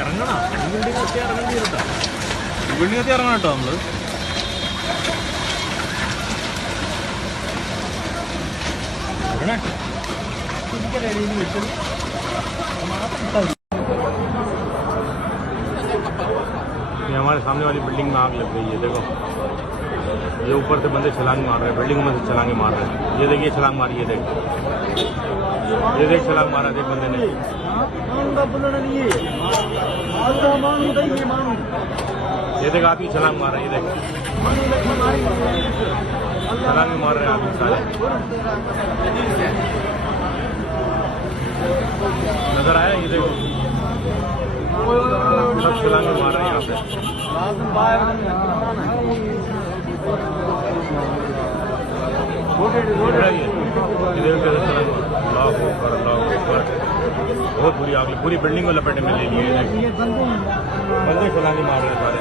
ഇറങ്ങണം ബിൽഡിംഗ് ഒക്കെ ഇറങ്ങേണ്ടി വരുട്ടോ ബിൽഡിംഗ് ഒക്കെ ഇറങ്ങണം കേട്ടോ നമ്മള് ये हमारे सामने वाली बिल्डिंग में आग लग गई है। देखो ये ऊपर से बंदे छलांग मार रहे हैं, बिल्डिंग में से छलांगे मार रहे हैं। ये देखिए छलांग मारी, ये देख छलांग मारा देख बंदे ने। ये देख आदमी छलांग मार रहे हैं, ये देख छलांगे मार रहे हैं आदमी सारे। नजर आया ये देखो सब छलांगे मार रहे हैं यहाँ पे। बहुत बुरी आग लगी, पूरी बिल्डिंग को लपेटे में ले लिए बंदे छलांगे मार रहे हैं सारे।